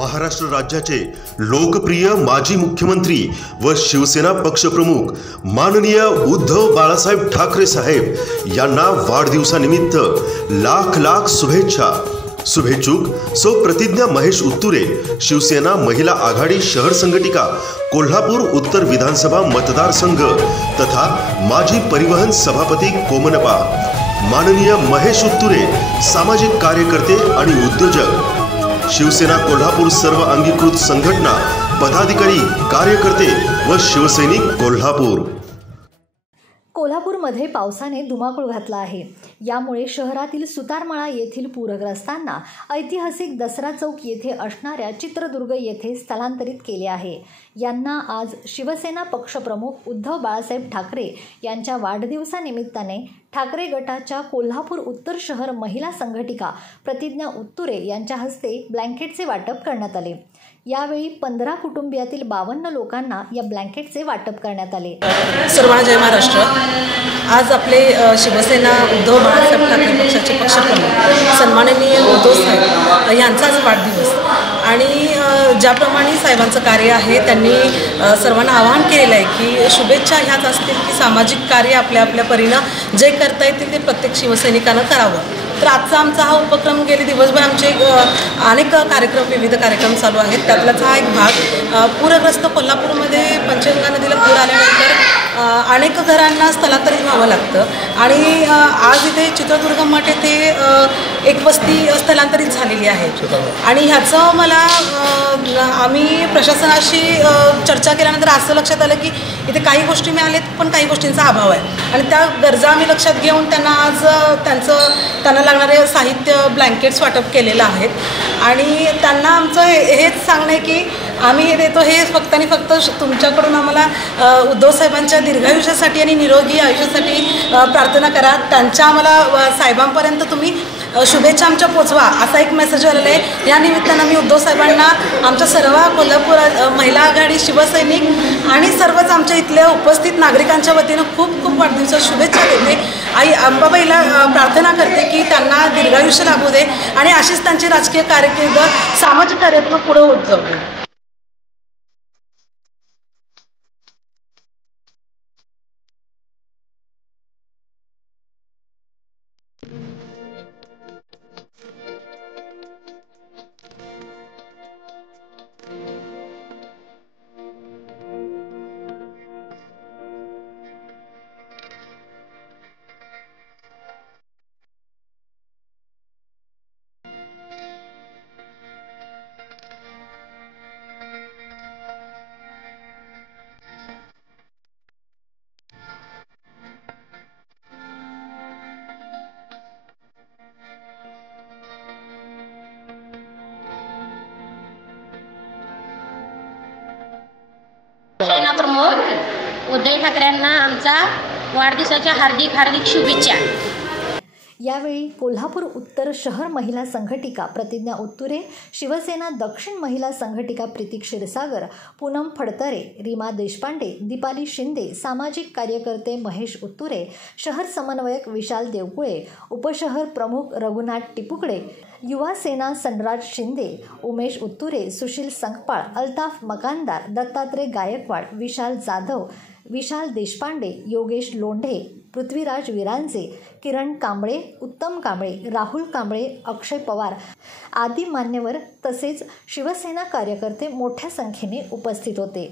महाराष्ट्र राज्याचे लोकप्रिय माजी मुख्यमंत्री व शिवसेना पक्षप्रमुख माननीय उद्धव बाळासाहेब ठाकरे साहेब यांना वाढदिवसानिमित्त लाख लाख शुभेच्छा। शुभेच्छुक सौ प्रतिज्ञा महेश उत्तुरे, शिवसेना महिला आघाडी शहर संघटिका कोल्हापूर उत्तर विधानसभा मतदारसंघ तथा माजी परिवहन सभापती कोमनपा माननीय महेश उत्तुरे, सामाजिक कार्यकर्ते आणि उद्योजक शिवसेना कोल्हापूर सर्व अंगीकृत संघटना पदाधिकारी कार्यकर्ते व शिवसैनिक कोल्हापूर। कोल्हापूरमध्ये पावसाने धुमाकूळ घातला आहे। यामुळे शहरातील सुतारमळा येथील पूरग्रस्तांना ऐतिहासिक दसरा चौक येथे असणाऱ्या चित्रदुर्ग येथे स्थलांतरित केले आहे। यांना आज शिवसेना पक्षप्रमुख उद्धव बाळासाहेब ठाकरे यांच्या वाढदिवसानिमित्ताने ठाकरे गटाच्या कोल्हापूर उत्तर शहर महिला संघटिका प्रतिज्ञा उत्तुरे यांच्या हस्ते ब्लँकेटचे वाटप करण्यात आले। यावेळी 15 कुटुंबियातील 52 लोकांना या ब्लँकेटचे वाटप करण्यात आले। सर्वांना जय महाराष्ट्र। आज आपले शिवसेना उद्धव बाळासाहेब ठाकरे पक्षाचे पक्षप्रमुख सन्माननीय उद्धव साहेब यांचाच वाढदिवस आणि ज्याप्रमाणे साहेबांचं कार्य आहे त्यांनी सर्वांना आवाहन केलेलं आहे की शुभेच्छा ह्याच असतील की सामाजिक कार्य आपल्या आपल्या परीनं जे करता येतील ते प्रत्येक शिवसैनिकानं करावं। तर आजचा आमचा हा उपक्रम गेले दिवसभर आमचे अनेक कार्यक्रम विविध कार्यक्रम चालू आहेत। त्यातलाच हा एक भाग पूरग्रस्त कोल्हापूरमध्ये पंचगंगा नदीला पूर आल्यानंतर अनेक घरांना स्थलांतरित व्हावं लागतं आणि आज इथे चित्रदुर्ग येथे एक वस्ती स्थलांतरित झालेली आहे आणि ह्याचं मला आम्ही प्रशासनाशी चर्चा केल्यानंतर असं लक्षात आलं की इथे काही गोष्टी मिळाल्यात पण काही गोष्टींचा अभाव आहे आणि त्या गरजा आम्ही लक्षात घेऊन त्यांना आज त्यांना लागणारे साहित्य ब्लँकेट्स वाटप केलेलं आहेत आणि त्यांना आमचं हेच सांगणं आहे की आम्ही हे देतो हे फक्त आणि फक्त तुमच्याकडून आम्हाला उद्धव साहेबांच्या दीर्घायुष्यासाठी आणि निरोगी आयुष्यासाठी प्रार्थना करा। त्यांच्या आम्हाला साहेबांपर्यंत तुम्ही शुभेच्छा आमच्या पोचवा असा एक मेसेज आलेला आहे। या निमित्तानं मी उद्धव साहेबांना आमच्या सर्व कोल्हापूर महिला आघाडी शिवसैनिक आणि सर्वच आमच्या इथल्या उपस्थित नागरिकांच्या वतीनं खूप खूप वाढदिवसाच्या शुभेच्छा देते। आई अंबाबाईला प्रार्थना करते की त्यांना दीर्घायुष्य लाभू दे आणि अशीच त्यांची राजकीय कारकीर्द सामाजिक कार्यातून पुढे होत जाऊ दे। सेना प्रमुख उद्धव ठाकरेंना आमचा वाढदिवसाच्या हार्दिक हार्दिक शुभेच्छा। यावेळी कोल्हापूर उत्तर शहर महिला संघटिका प्रतिज्ञा उत्तुरे, शिवसेना दक्षिण महिला संघटिका प्रीती क्षीरसागर, पूनम फडतरे, रीमा देशपांडे, दीपाली शिंदे, सामाजिक कार्यकर्ते महेश उत्तुरे, शहर समन्वयक विशाल देवकुळे, उपशहर प्रमुख रघुनाथ टिपुकडे, युवा सेना सनराज शिंदे, उमेश उत्तुरे, सुशील संकपाळ, अल्ताफ मकानदार, दत्तात्रय गायकवाड, विशाल जाधव, विशाल देशपांडे, योगेश लोंढे, पृथ्वीराज विरांजे, किरण कांबळे, उत्तम कांबळे, राहुल कांबळे, अक्षय पवार आदी मान्यवर तसेच शिवसेना कार्यकर्ते मोठ्या संख्येने उपस्थित होते।